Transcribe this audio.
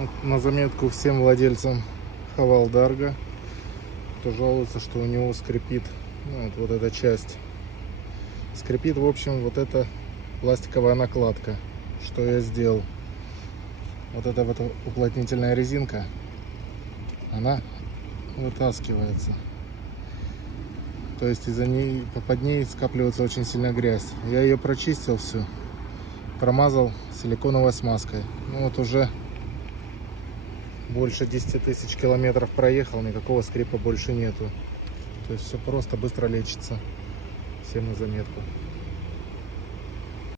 Вот на заметку всем владельцам Хавалдарга, кто жалуется, что у него скрипит вот эта часть. Скрипит, в общем, вот эта пластиковая накладка. Что я сделал? Вот эта вот уплотнительная резинка, она вытаскивается. То есть из-за ней, под ней скапливается очень сильно грязь. Я ее прочистил всю, промазал силиконовой смазкой. Ну вот уже больше 10 тысяч километров проехал, никакого скрипа больше нету. То есть все просто, быстро лечится. Всем на заметку.